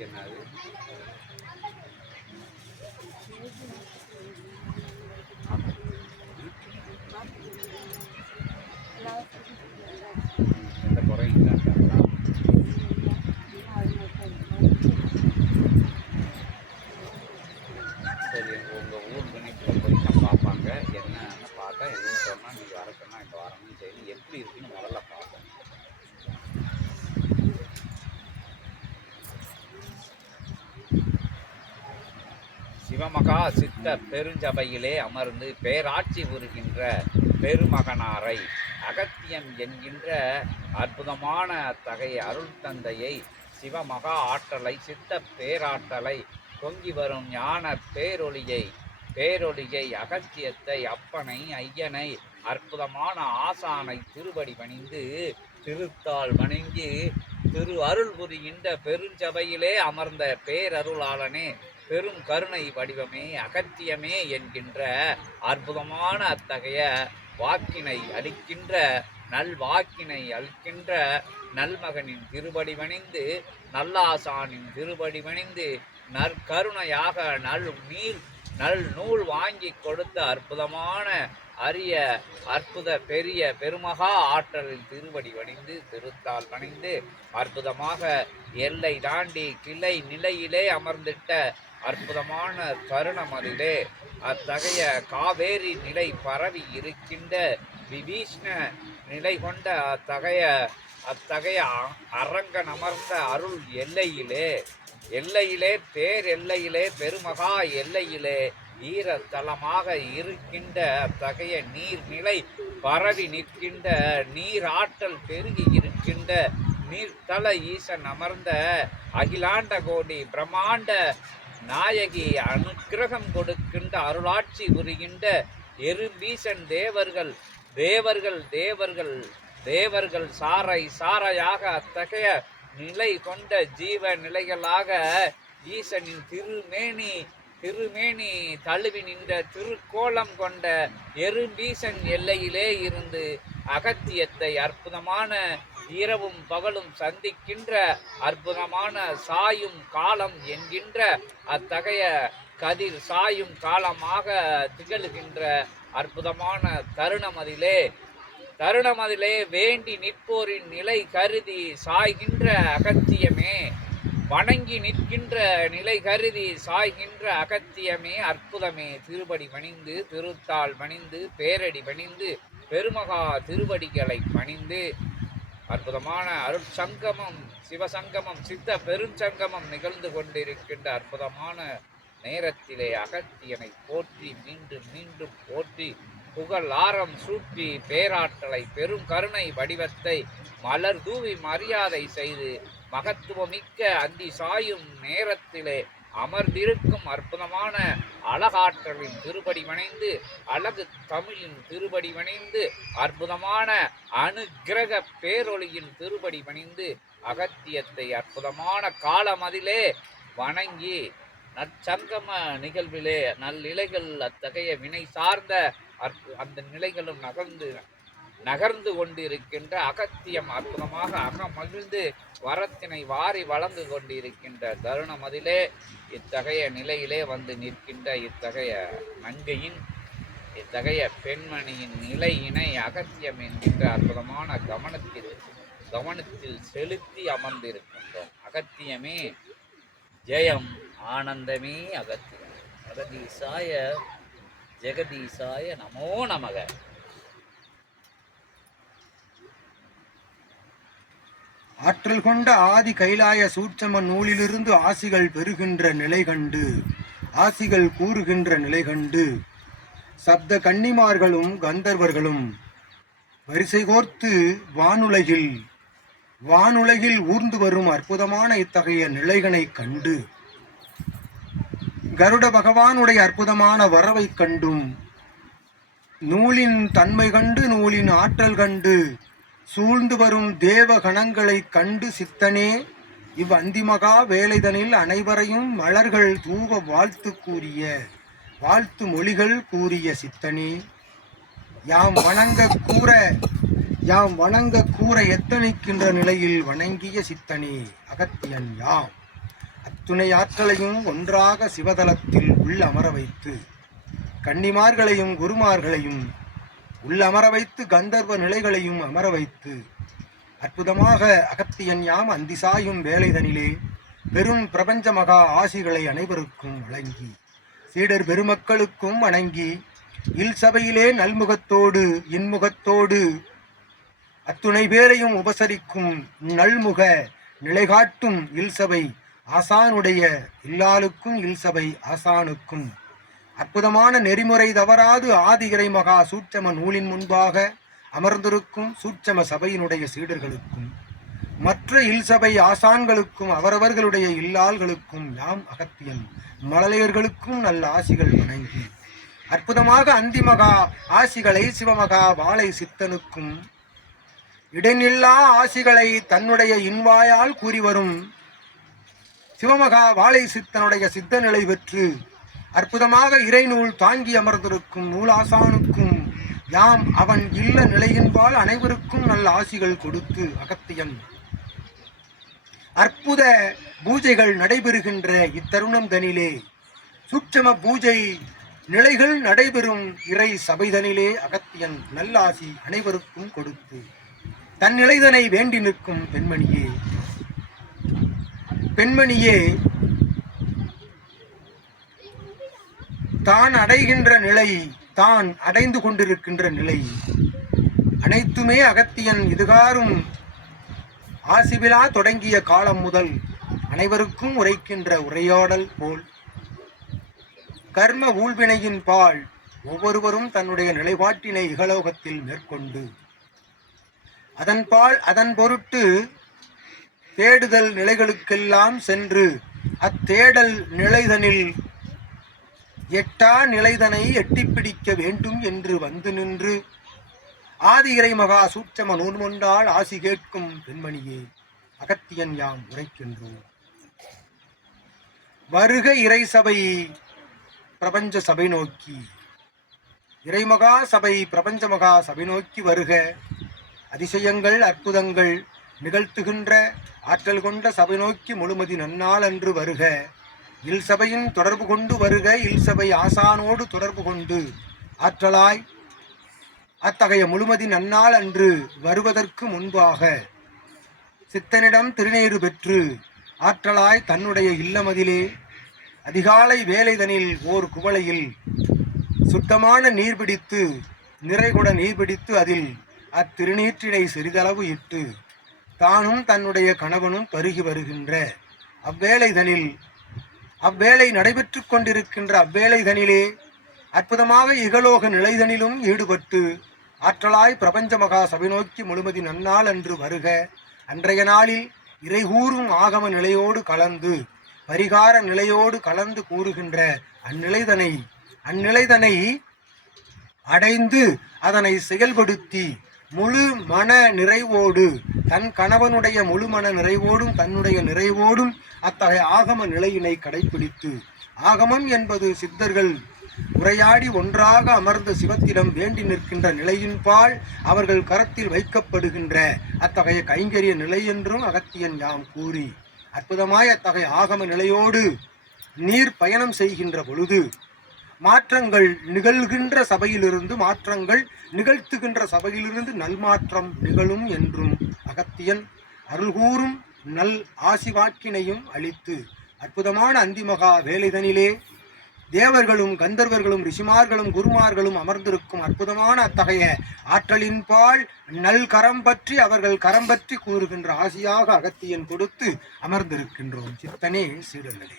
జనాలు Thank you. சிவமகா சித்த பெருஞ்சபையிலே அமர்ந்து பேராட்சி புரிகின்ற பெருமகனாரை அகத்தியம் என்கின்ற அற்புதமான அத்தகைய அருள் தந்தையை சிவமகா ஆற்றலை சித்த பேராற்றலை பொங்கி வரும் ஞான பேரொளியை பேரொளியை அகத்தியத்தை அப்பனை ஐயனை அற்புதமான ஆசானை திருவடி பணிந்து திருத்தாள் வணங்கி திரு அருள் புரிகின்ற பெருஞ்சபையிலே அமர்ந்த பேரருளாளனே பெரும் கருணை வடிவமே அகத்தியமே என்கின்ற அற்புதமான அத்தகைய வாக்கினை அளிக்கின்ற நல் வாக்கினை அளிக்கின்ற நல்மகனின் திருபடி வணிந்து நல்லாசானின் திருபடி வணிந்து நற்கருணையாக நல் நீர் நல் நூல் வாங்கி கொடுத்த அற்புதமான அரிய அற்புத பெரிய பெருமகா ஆற்றலில் திருவடி வணிந்து திருத்தால் வணிந்து அற்புதமாக எல்லை தாண்டி கிளை நிலையிலே அமர்ந்திட்ட அற்புதமான தருணம் அதிலே. அத்தகைய காவேரி நிலை பரவி இருக்கின்ற விபீஷ்ண நிலை கொண்ட அத்தகைய அத்தகைய அ- அரங்கன் அமர்ந்த அருள் எல்லையிலே. எல்லையிலே பேர் எல்லையிலே பெருமகா எல்லையிலே. ஈரத்தலமாக இருக்கின்ற அத்தகைய நீர்நிலை பரவி நிற்கின்ற நீராற்றல் பெருகி இருக்கின்ற நீர்த்தல ஈசன் அமர்ந்த அகிலாண்ட கோடி பிரம்மாண்ட நாயகி அனுக்கிரகம் கொடுக்கின்ற அருளாட்சி புரிகின்ற எரும்பீசன் தேவர்கள் தேவர்கள் தேவர்கள் தேவர்கள் சாரை சாரையாக அத்தகைய நிலை கொண்ட ஜீவ நிலைகளாக ஈசனின் திருமேனி திருமேனி தழுவி நின்ற திருக்கோலம் கொண்ட எறும்பீசன் எல்லையிலே இருந்து அகத்தியத்தை அற்புதமான இரவும் பகலும் சந்திக்கின்ற அற்புதமான சாயும் காலம் என்கின்ற அத்தகைய கதிர் சாயும் காலமாக திகழ்கின்ற அற்புதமான தருணம் அதிலே தருணம் அதிலே வேண்டி நிற்போரின் நிலை கருதி சாய்கின்ற அகத்தியமே. வணங்கி நிற்கின்ற நிலை கருதி சாய்கின்ற அகத்தியமே அற்புதமே. திருபடி பணிந்து திருத்தாள் பணிந்து பேரடி பணிந்து பெருமகா திருவடிகளை பணிந்து. அற்புதமான அருட்சங்கமம் சிவசங்கமம் சித்த பெருஞ்சங்கமம் நிகழ்ந்து கொண்டிருக்கின்ற அற்புதமான நேரத்திலே அகத்தியனை போற்றி மீண்டும் மீண்டும் போற்றி புகழ் ஆரம் சூட்டி பேராற்றலை பெரும் கருணை வடிவத்தை மலர் தூவி மரியாதை செய்து மகத்துவமிக்க அந்தி சாயும் நேரத்திலே அமர்ந்திருக்கும் அற்புதமான அழகாற்றலின் திருப்படி வணைந்து அழகு தமிழின் திருப்படி வணைந்து அற்புதமான அனுக்கிரக பேரொளியின் திருப்படி வணிந்து அகத்தியத்தை அற்புதமான காலமதிலே வணங்கி நற்சங்கம நிகழ்விலே நல்லிலைகள் அத்தகைய வினை சார்ந்த அற்பு- அந்த நிலைகளும் நகர்ந்து நகர்ந்து கொண்டிருக்கின்ற அகத்தியம் அற்புதமாக அகமகிழ்ந்து வரத்தினை வாரி வழங்கு கொண்டிருக்கின்ற தருணம் அதிலே இத்தகைய நிலையிலே வந்து நிற்கின்ற இத்தகைய நங்கையின் இத்தகைய பெண்மணியின் நிலையினை அகத்தியம் என்கின்ற அற்புதமான கவனத்தில் கவனத்தில் செலுத்தி அமர்ந்திருக்கின்றோம். அகத்தியமே ஜெயம் ஆனந்தமே அகத்தியம். அகதீசாய ஜெகதீசாய நமோ நமக. ஆற்றல் கொண்ட ஆதி கைலாய சூட்சம நூலிலிருந்து ஆசிகள் பெறுகின்ற நிலை கண்டு ஆசிகள் கூறுகின்ற நிலை கண்டு. சப்த கன்னிமார்களும் கந்தர்வர்களும் வரிசை கோர்த்து வானுலகில் வானுலகில் ஊர்ந்து வரும் அற்புதமான இத்தகைய நிலைகளை கண்டு. கருட பகவானுடைய அற்புதமான வரவைக் கண்டும் நூலின் தன்மை கண்டு நூலின் ஆற்றல் கண்டு சூழ்ந்து வரும் தேவ கணங்களைக் கண்டு சித்தனே இவ் அந்திமகா வேலைதனில் அனைவரையும் மலர்கள் தூவ வாழ்த்து கூறிய வாழ்த்து மொழிகள் கூறிய சித்தனே. யாம் வணங்க கூற யாம் வணங்க கூற எத்தனைக்கின்ற நிலையில் வணங்கிய சித்தனே அகத்தியன் யாம். அத்துணை ஆற்றலையும் ஒன்றாக சிவதலத்தில் உள்ளமர வைத்து கன்னிமார்களையும் குருமார்களையும் உள்ளமர வைத்து கந்தர்வ நிலைகளையும் அமர வைத்து அற்புதமாக அகத்தியன் யாம் அந்திசாயும் வேலைதனிலே பெரும் பிரபஞ்ச மகா ஆசிகளை அனைவருக்கும் வழங்கி சீடர் பெருமக்களுக்கும் வணங்கி இல் சபையிலே நல்முகத்தோடு இன்முகத்தோடு அத்துணை பேரையும் உபசரிக்கும் நல்முக நிலைகாட்டும் இல்சபை ஆசானுடைய இல்லாளுக்கும் இல்சபை ஆசானுக்கும். அற்புதமான நெறிமுறை தவறாது ஆதிகிரை மகா சூட்சம நூலின் முன்பாக அமர்ந்திருக்கும் சூட்சம சபையினுடைய சீடர்களுக்கும் மற்ற இல்சபை ஆசான்களுக்கும் அவரவர்களுடைய இல்லாள்களுக்கும் யாம் அகத்தியன் மழலையர்களுக்கும் நல்ல ஆசிகள் வணங்கி. அற்புதமாக அந்திமகா ஆசிகளை சிவமகா வாழை சித்தனுக்கும் இடைநில்லா ஆசிகளை தன்னுடைய இன்வாயால் கூறி வரும் சிவமகா வாழை சித்தனுடைய சித்த நிலை பெற்று அற்புதமாக இறைநூல் தாங்கி அமர்ந்திருக்கும் நூலாசானுக்கும் யாம் அவன் இல்ல நிலையின்பால் அனைவருக்கும் நல்ல ஆசிகள் கொடுத்து அகத்தியன். அற்புத பூஜைகள் நடைபெறுகின்ற இத்தருணம் தனிலே சூட்சம பூஜை நிலைகள் நடைபெறும் இறை சபைதனிலே அகத்தியன் நல்லாசி அனைவருக்கும் கொடுத்து தன் நிலைதனை வேண்டி நிற்கும் பெண்மணியே. பெண்மணியே தான் அடைகின்ற நிலை தான் அடைந்து கொண்டிருக்கின்ற நிலை. அனைத்துமே அகத்தியன் இதுகாரும் ஆசிவிழா தொடங்கிய காலம் முதல் அனைவருக்கும் உரைக்கின்ற உரையாடல் போல். கர்ம ஊழ்வினையின் பால் ஒவ்வொருவரும் தன்னுடைய நிலைப்பாட்டினை இகலோகத்தில் மேற்கொண்டு அதன்பால் அதன் பொருட்டு தேடுதல் நிலைகளுக்கெல்லாம் சென்று அத்தேடல் நிலைதனில் எட்டா நிலைதனை எட்டிப்பிடிக்க வேண்டும் என்று வந்து நின்று. ஆதியிரை மகா சூட்சம நூன்மொண்டால் ஆசி கேட்கும் பெண்மணியே அகத்தியன் யாம் உரைக்கின்றோம். வருக இறை சபை பிரபஞ்ச சபை நோக்கி. இறைமகா சபை பிரபஞ்ச மகா சபை நோக்கி வருக. அதிசயங்கள் அற்புதங்கள் நிகழ்த்துகின்ற ஆற்றல் கொண்ட சபை நோக்கி முழுமதி நன்னாள் அன்று வருக. இல் சபையின் தொடர்பு கொண்டு வருக இல் சபை ஆசானோடு தொடர்பு கொண்டு. ஆற்றலாய் அத்தகைய முழுமதி நன்னால் அன்று வருவதற்கு முன்பாக சித்தனிடம் திருநீறு பெற்று ஆற்றலாய் தன்னுடைய இல்லமதிலே அதிகாலை வேலைதனில் ஓர் குவளையில் சுத்தமான நீர் பிடித்து நிறைகுட நீர் பிடித்து அதில் அத்திருநீற்றினை சிறிதளவு இட்டு தானும் தன்னுடைய கணவனும் பருகி வருகின்ற அவ்வேளைதனில் அவ்வேளை நடைபெற்று கொண்டிருக்கின்ற அவ்வேளைதனிலே அற்புதமாக இகலோக நிலைதனிலும் ஈடுபட்டு ஆற்றலாய் பிரபஞ்ச மகா சபை நோக்கி முழுமதி நன்னாள் அன்று வருக. அன்றைய நாளில் இறைகூறும் ஆகம நிலையோடு கலந்து பரிகார நிலையோடு கலந்து கூறுகின்ற அந்நிலைதனை அந்நிலைதனை அடைந்து அதனை செயல்படுத்தி முழு மன நிறைவோடு தன் கணவனுடைய முழு மன நிறைவோடும் தன்னுடைய நிறைவோடும் அத்தகைய ஆகம நிலையினை கடைபிடித்து ஆகமம் என்பது சித்தர்கள் உரையாடி ஒன்றாக அமர்ந்த சிவத்திடம் வேண்டி நிற்கின்ற நிலையின்பால் அவர்கள் கரத்தில் வைக்கப்படுகின்ற அத்தகைய கைங்கரிய நிலை என்றும் அகத்தியன் யாம் கூறி அற்புதமாய் அத்தகைய ஆகம நிலையோடு நீர் பயணம் செய்கின்ற பொழுது மாற்றங்கள் நிகழ்கின்ற சபையிலிருந்து மாற்றங்கள் நிகழ்த்துகின்ற சபையிலிருந்து நல்மாற்றம் நிகழும் என்றும் அகத்தியன் அருள்கூறும் நல் ஆசிவாக்கினையும் அளித்து அற்புதமான அந்திமகா வேலைதனிலே தேவர்களும் கந்தர்வர்களும் ரிஷிமார்களும் குருமார்களும் அமர்ந்திருக்கும் அற்புதமான அத்தகைய ஆற்றலின்பால் நல் கரம் பற்றி அவர்கள் கரம் பற்றி கூறுகின்ற ஆசியாக அகத்தியன் கொடுத்து அமர்ந்திருக்கின்றோம். சித்தனே சீடர்களே.